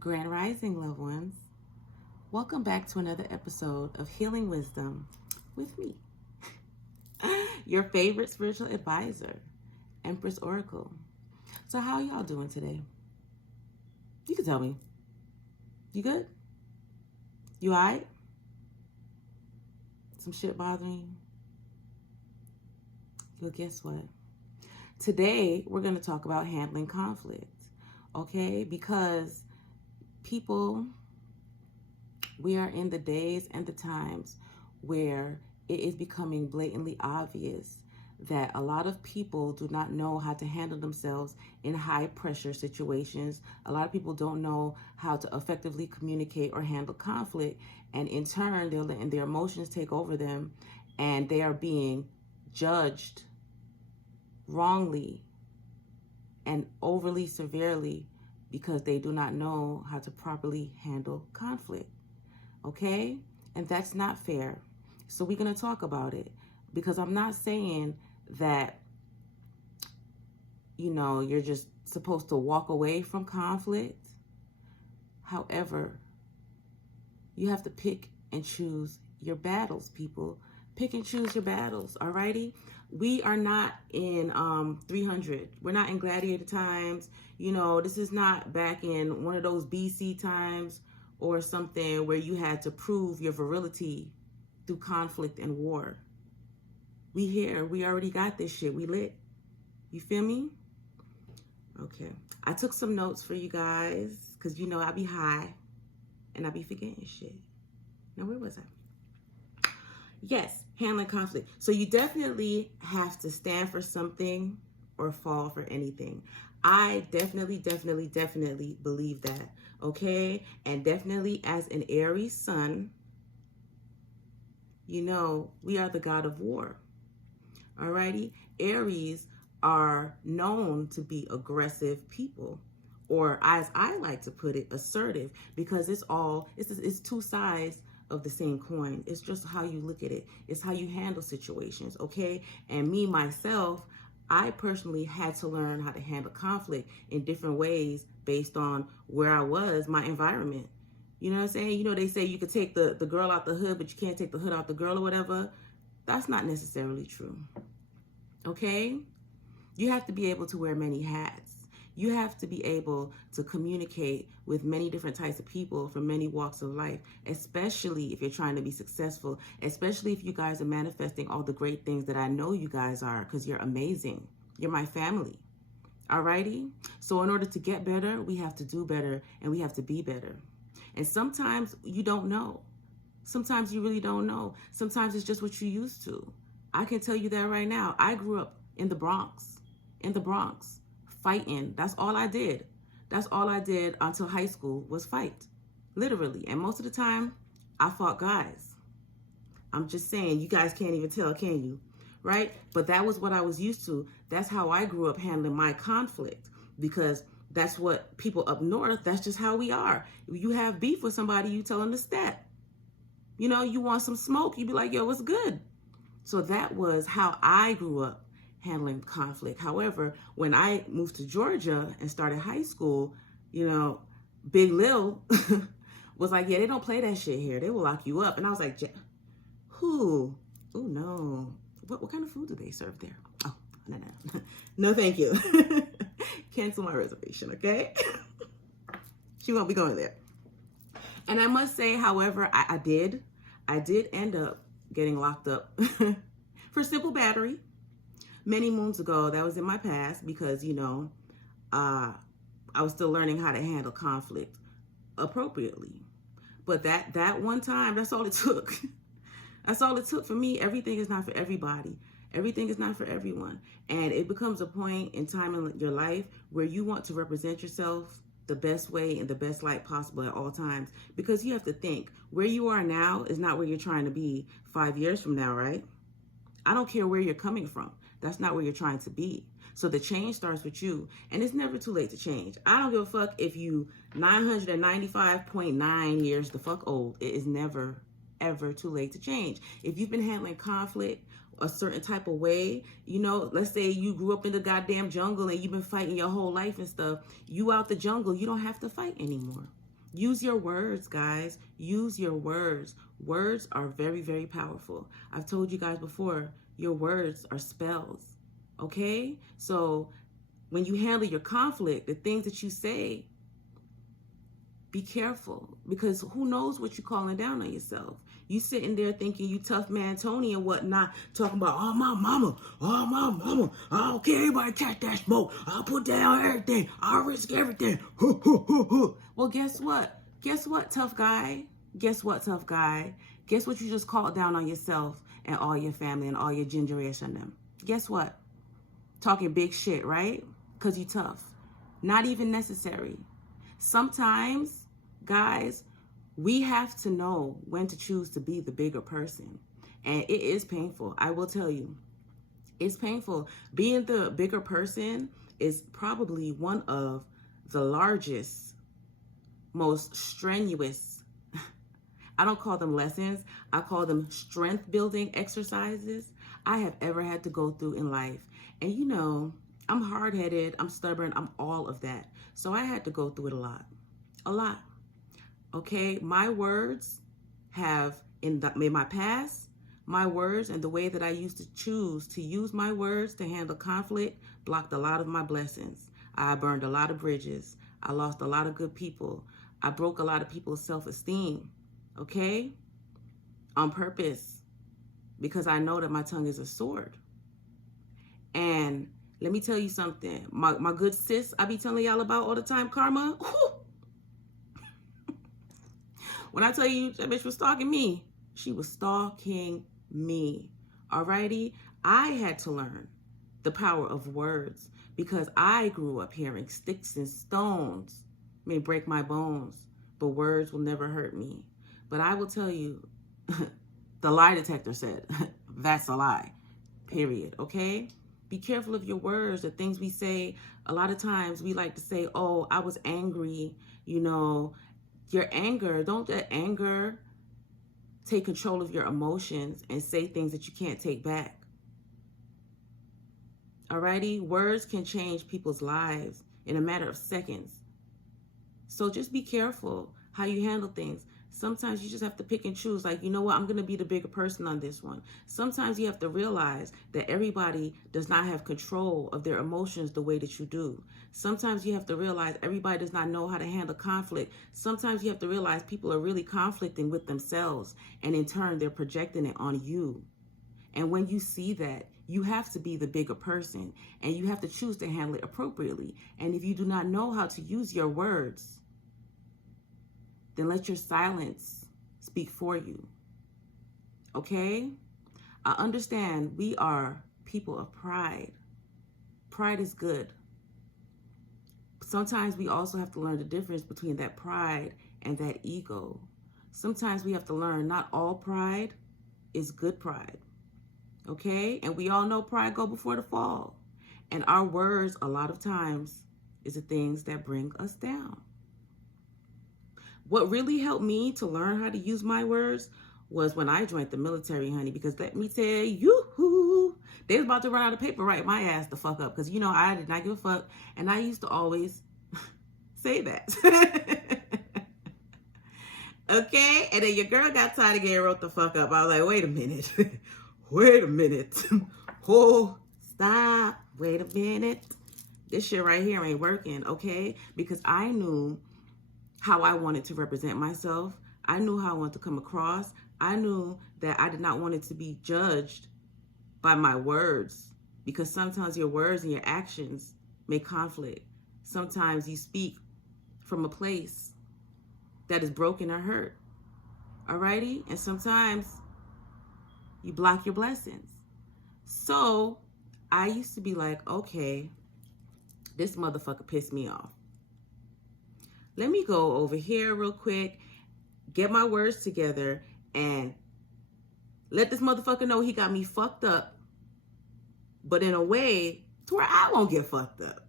Grand Rising, loved ones. Welcome back to another episode of Healing Wisdom with me, your favorite spiritual advisor, Empress Oracle. So how y'all doing today? You can tell me. You good? You alright? Some shit bothering you? Well, guess what? Today, we're going to talk about handling conflict, okay? Because people, we are in the days and the times where it is becoming blatantly obvious that a lot of people do not know how to handle themselves in high pressure situations. A lot of people don't know how to effectively communicate or handle conflict, and in turn, they're letting their emotions take over them, and they are being judged wrongly and overly severely because they do not know how to properly handle conflict. Okay? And that's not fair. So we're going to talk about it, because I'm not saying that, you're just supposed to walk away from conflict. However, you have to pick and choose your battles, people. Pick and choose your battles, alrighty? We are not in 300. We're not in gladiator times. This is not back in one of those BC times or something where you had to prove your virility through conflict and war. We here. We already got this shit. We lit. You feel me? Okay. I took some notes for you guys because I be high and I be forgetting shit. Now, where was I? Yes, handling conflict. So you definitely have to stand for something or fall for anything. I definitely believe that, okay? And definitely as an Aries sun, we are the god of war, alrighty? Aries are known to be aggressive people, or as I like to put it, assertive, because it's two sides of the same coin. It's just how you look at it. It's how you handle situations, okay? And me, myself, I personally had to learn how to handle conflict in different ways based on where I was, my environment. You know what I'm saying? They say you could take the girl out the hood, but you can't take the hood out the girl or whatever. That's not necessarily true, okay? You have to be able to wear many hats. You have to be able to communicate with many different types of people from many walks of life, especially if you're trying to be successful, especially if you guys are manifesting all the great things that I know you guys are, because you're amazing. You're my family. Alrighty? So in order to get better, we have to do better and we have to be better. And sometimes you don't know. Sometimes you really don't know. Sometimes it's just what you're used to. I can tell you that right now. I grew up in the Bronx. Fighting. That's all I did. That's all I did until high school was fight. Literally. And most of the time, I fought guys. I'm just saying, you guys can't even tell, can you? Right? But that was what I was used to. That's how I grew up handling my conflict, because that's what people up north, that's just how we are. If you have beef with somebody, you tell them to step. You want some smoke, you be like, yo, what's good? So that was how I grew up handling conflict. However, when I moved to Georgia and started high school, Big Lil was like, yeah, they don't play that shit here. They will lock you up. And I was like, who? Oh, no. What kind of food do they serve there? Oh, no. No, thank you. Cancel my reservation, okay? She won't be going there. And I must say, however, I did end up getting locked up for simple battery. Many moons ago. That was in my past, because, I was still learning how to handle conflict appropriately. But that one time, that's all it took. That's all it took for me. Everything is not for everybody. Everything is not for everyone. And it becomes a point in time in your life where you want to represent yourself the best way and the best light possible at all times. Because you have to think, where you are now is not where you're trying to be 5 years from now, right? I don't care where you're coming from. That's not where you're trying to be. So the change starts with you. And it's never too late to change. I don't give a fuck if you 995.9 years the fuck old. It is never, ever too late to change. If you've been handling conflict a certain type of way, let's say you grew up in the goddamn jungle and you've been fighting your whole life and stuff. You out the jungle, you don't have to fight anymore. Use your words, guys. Use your words. Words are very, very powerful. I've told you guys before, your words are spells. Okay? So when you handle your conflict, the things that you say, be careful, because who knows what you're calling down on yourself. You sitting there thinking you tough man Tony and whatnot, talking about, oh my mama, I don't care anybody catch that smoke. I'll put down everything. I'll risk everything. Well, guess what? Guess what, tough guy? Guess what, tough guy? Guess what you just called down on yourself and all your family and all your ginger ass and them? Guess what? Talking big shit, right? Because you tough. Not even necessary. Sometimes, guys, we have to know when to choose to be the bigger person. And it is painful. I will tell you, it's painful. Being the bigger person is probably one of the largest, most strenuous, I don't call them lessons, I call them strength building exercises I have ever had to go through in life. And you know, I'm hard-headed, I'm stubborn, I'm all of that. So I had to go through it a lot. A lot. Okay, my words have, in my past, my words and the way that I used to choose to use my words to handle conflict blocked a lot of my blessings. I burned a lot of bridges. I lost a lot of good people. I broke a lot of people's self-esteem. Okay? On purpose. Because I know that my tongue is a sword. And let me tell you something. My good sis I be telling y'all about all the time, Karma. When I tell you that bitch was stalking me, she was stalking me. Alrighty? I had to learn the power of words because I grew up hearing sticks and stones may break my bones, but words will never hurt me. But I will tell you, the lie detector said, that's a lie, period, okay? Be careful of your words, the things we say. A lot of times we like to say, oh, I was angry, you know. Your anger, don't let anger take control of your emotions and say things that you can't take back. Alrighty? Words can change people's lives in a matter of seconds. So just be careful how you handle things. Sometimes you just have to pick and choose. Like, you know what? I'm going to be the bigger person on this one. Sometimes you have to realize that everybody does not have control of their emotions the way that you do. Sometimes you have to realize everybody does not know how to handle conflict. Sometimes you have to realize people are really conflicting with themselves. And in turn, they're projecting it on you. And when you see that, you have to be the bigger person. And you have to choose to handle it appropriately. And if you do not know how to use your words, then let your silence speak for you. Okay? I understand we are people of pride. Pride is good. Sometimes we also have to learn the difference between that pride and that ego. Sometimes we have to learn not all pride is good pride. Okay? And we all know pride go before the fall. And our words, a lot of times, is the things that bring us down. What really helped me to learn how to use my words was when I joined the military, honey, because let me tell you, they was about to run out of paper writing my ass the fuck up because, you know, I did not give a fuck. And I used to always say that. Okay? And then your girl got tired of getting wrote the fuck up. I was like, wait a minute. Wait a minute. Oh, stop. Wait a minute. This shit right here ain't working, okay? Because I knew how I wanted to represent myself. I knew how I wanted to come across. I knew that I did not want it to be judged by my words, because sometimes your words and your actions make conflict. Sometimes you speak from a place that is broken or hurt. Alrighty? And sometimes you block your blessings. So I used to be like, okay, this motherfucker pissed me off. Let me go over here real quick, get my words together, and let this motherfucker know he got me fucked up, but in a way to where I won't get fucked up.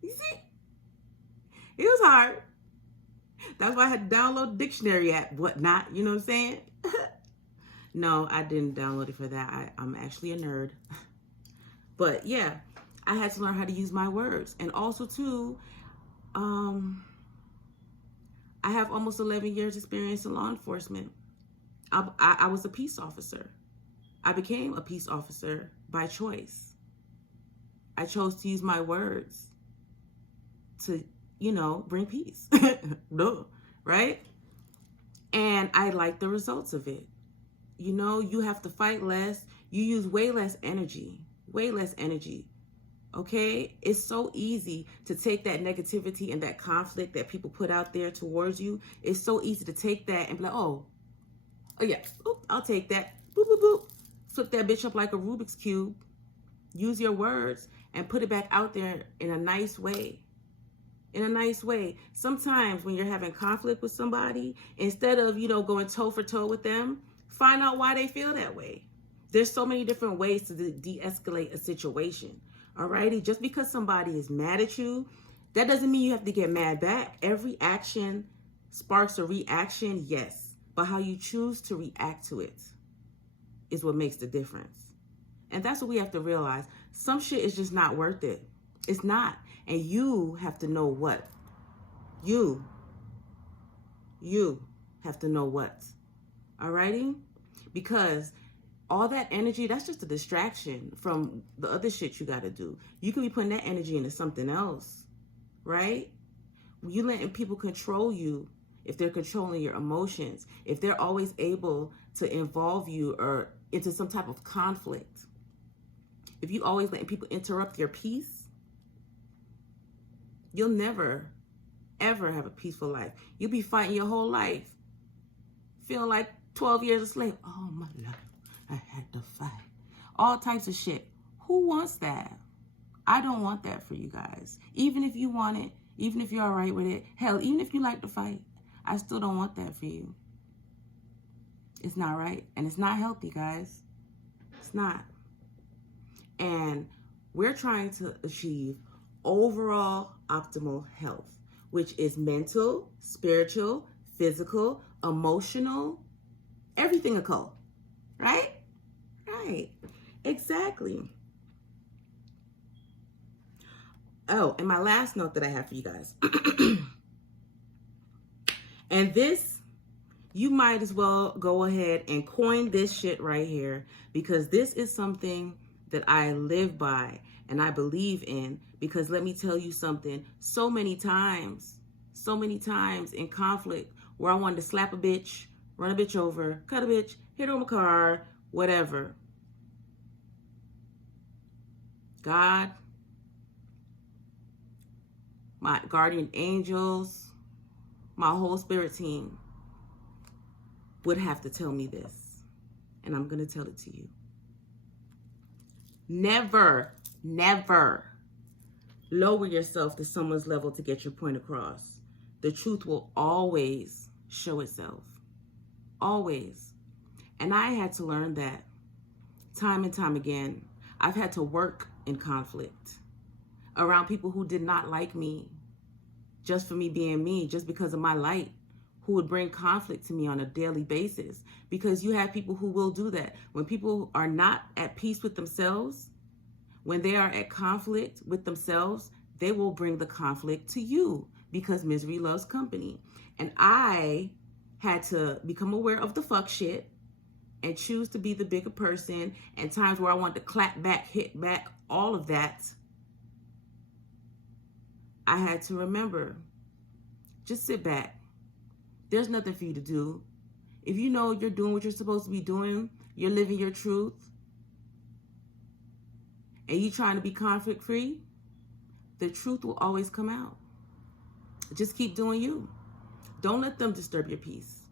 You see? It was hard. That's why I had to download the dictionary app, whatnot, you know what I'm saying? No, I didn't download it for that. I'm actually a nerd. But yeah, I had to learn how to use my words. And also too, I have almost 11 years experience in law enforcement. I was a peace officer. I became a peace officer by choice. I chose to use my words to, bring peace. Duh, right? And I like the results of it. You have to fight less. You use way less energy. Way less energy. Okay? It's so easy to take that negativity and that conflict that people put out there towards you. It's so easy to take that and be like, oh yeah, I'll take that. Boop, boop, boop. Flip that bitch up like a Rubik's Cube. Use your words and put it back out there in a nice way. In a nice way. Sometimes when you're having conflict with somebody, instead of, going toe for toe with them, find out why they feel that way. There's so many different ways to de-escalate a situation. Alrighty? Just because somebody is mad at you, that doesn't mean you have to get mad back. Every action sparks a reaction, yes. But how you choose to react to it is what makes the difference. And that's what we have to realize. Some shit is just not worth it. It's not. And you have to know what. You have to know what. Alrighty? Because all that energy, that's just a distraction from the other shit you got to do. You can be putting that energy into something else. Right? When you letting people control you, if they're controlling your emotions, if they're always able to involve you or into some type of conflict, if you always letting people interrupt your peace, you'll never, ever have a peaceful life. You'll be fighting your whole life, feeling like 12 years a slave. Oh, my life, I had to fight. All types of shit. Who wants that? I don't want that for you guys. Even if you want it, even if you're all right with it, hell, even if you like to fight, I still don't want that for you. It's not right. And it's not healthy, guys. It's not. And we're trying to achieve overall optimal health, which is mental, spiritual, physical, emotional, everything occult. Right? Right. Exactly. Oh, and my last note that I have for you guys. And this, you might as well go ahead and coin this shit right here, because this is something that I live by and I believe in. Because let me tell you something, so many times in conflict where I wanted to slap a bitch, run a bitch over, cut a bitch, hit her with my car, whatever. God, my guardian angels, my whole spirit team would have to tell me this. And I'm going to tell it to you. Never, never lower yourself to someone's level to get your point across. The truth will always show itself. Always. And I had to learn that time and time again. I've had to work in conflict around people who did not like me just for me being me, just because of my light, who would bring conflict to me on a daily basis. Because you have people who will do that. When people are not at peace with themselves, when they are at conflict with themselves, they will bring the conflict to you, because misery loves company. And I had to become aware of the fuck shit and choose to be the bigger person. And times where I wanted to clap back, hit back, all of that, I had to remember, just sit back. There's nothing for you to do. If you know you're doing what you're supposed to be doing, you're living your truth, and you trying to be conflict free, the truth will always come out. Just keep doing you. Don't let them disturb your peace.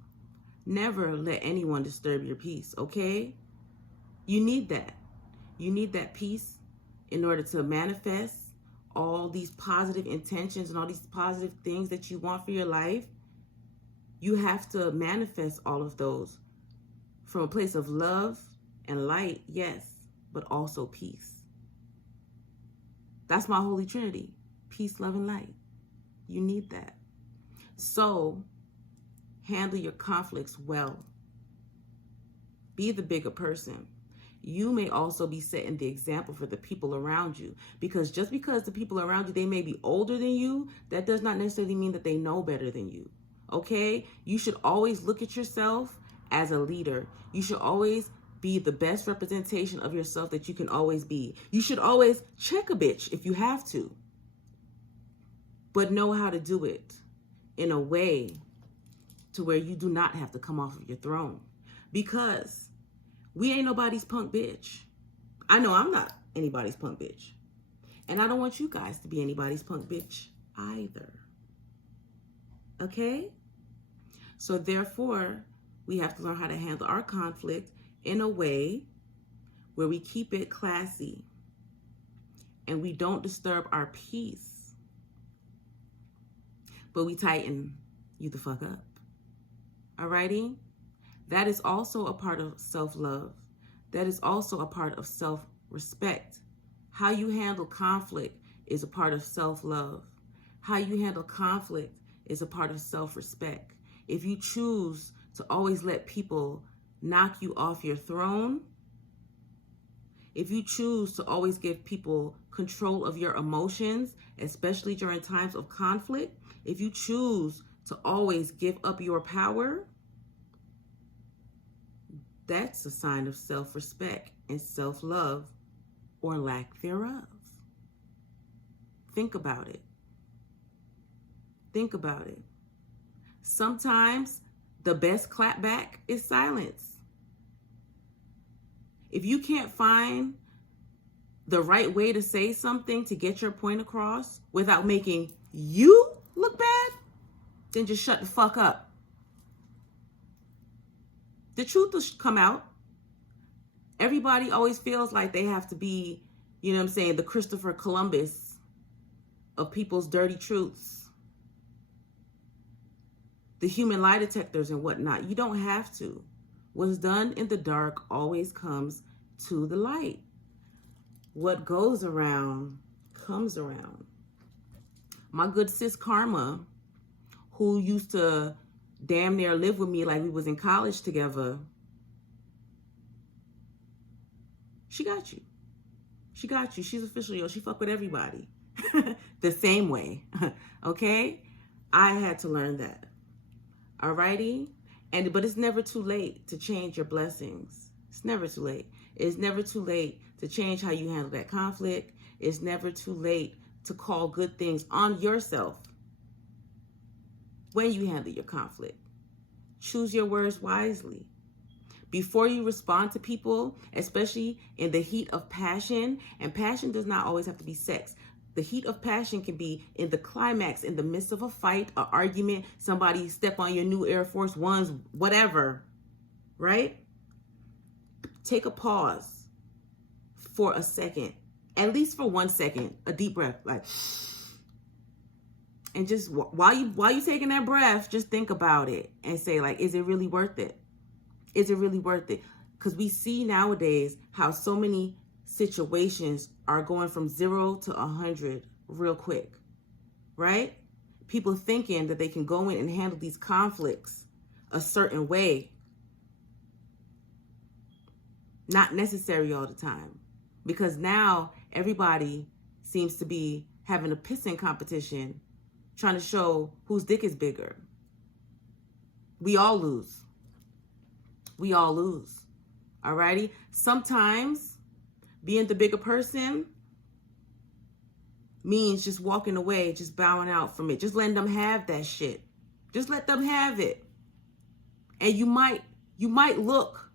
Never let anyone disturb your peace, okay? You need that. You need that peace in order to manifest all these positive intentions and all these positive things that you want for your life. You have to manifest all of those from a place of love and light, yes, but also peace. That's my Holy Trinity. Peace, love, and light. You need that. So, handle your conflicts well. Be the bigger person. You may also be setting the example for the people around you. Because just because the people around you, they may be older than you, that does not necessarily mean that they know better than you. Okay? You should always look at yourself as a leader. You should always be the best representation of yourself that you can always be. You should always check a bitch if you have to, but know how to do it in a way to where you do not have to come off of your throne, because we ain't nobody's punk bitch. I know I'm not anybody's punk bitch, and I don't want you guys to be anybody's punk bitch either. Okay? So therefore, we have to learn how to handle our conflict in a way where we keep it classy and we don't disturb our peace, but we tighten you the fuck up. Alrighty? That is also a part of self-love. That is also a part of self-respect. How you handle conflict is a part of self-love. How you handle conflict is a part of self-respect. If you choose to always let people knock you off your throne, if you choose to always give people control of your emotions, especially during times of conflict, if you choose to always give up your power, that's a sign of self-respect and self-love, or lack thereof. Think about it. Think about it. Sometimes the best clapback is silence. If you can't find the right way to say something to get your point across without making you look bad, then just shut the fuck up. The truth will come out. Everybody always feels like they have to be, you know what I'm saying, the Christopher Columbus of people's dirty truths, the human lie detectors and whatnot. You don't have to. What's done in the dark always comes to the light. What goes around comes around. My good sis Karma, who used to damn near live with me like we was in college together, she got you. She got you. She's official, yo. She fuck with everybody. The same way. Okay? I had to learn that. Alrighty? But it's never too late to change your blessings. It's never too late. It's never too late to change how you handle that conflict. It's never too late to call good things on yourself when you handle your conflict. Choose your words wisely. Before you respond to people, especially in the heat of passion, and passion does not always have to be sex. The heat of passion can be in the climax, in the midst of a fight, an argument, somebody step on your new Air Force Ones, whatever, right? Take a pause for a second, at least for 1 second, a deep breath, like, and just while you taking that breath, just think about it and say, like, is it really worth it? Is it really worth it? Because we see nowadays how so many situations are going from 0 to 100 real quick, right? People thinking that they can go in and handle these conflicts a certain way. Not necessary all the time, because now everybody seems to be having a pissing competition, trying to show whose dick is bigger. We all lose. We all lose. Alrighty? Sometimes being the bigger person means just walking away, just bowing out from it, just letting them have that shit. Just let them have it. And you might look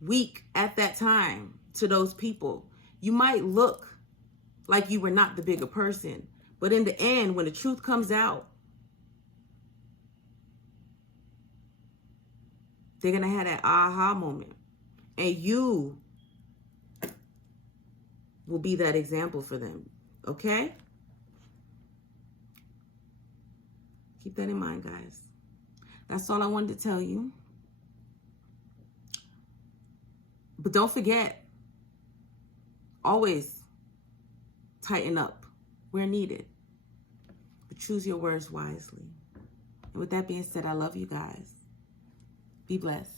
weak at that time to those people. You might look like you were not the bigger person. But in the end, when the truth comes out, they're going to have that aha moment. And you will be that example for them. Okay? Keep that in mind, guys. That's all I wanted to tell you. But don't forget, always tighten up where needed. But choose your words wisely. And with that being said, I love you guys. Be blessed.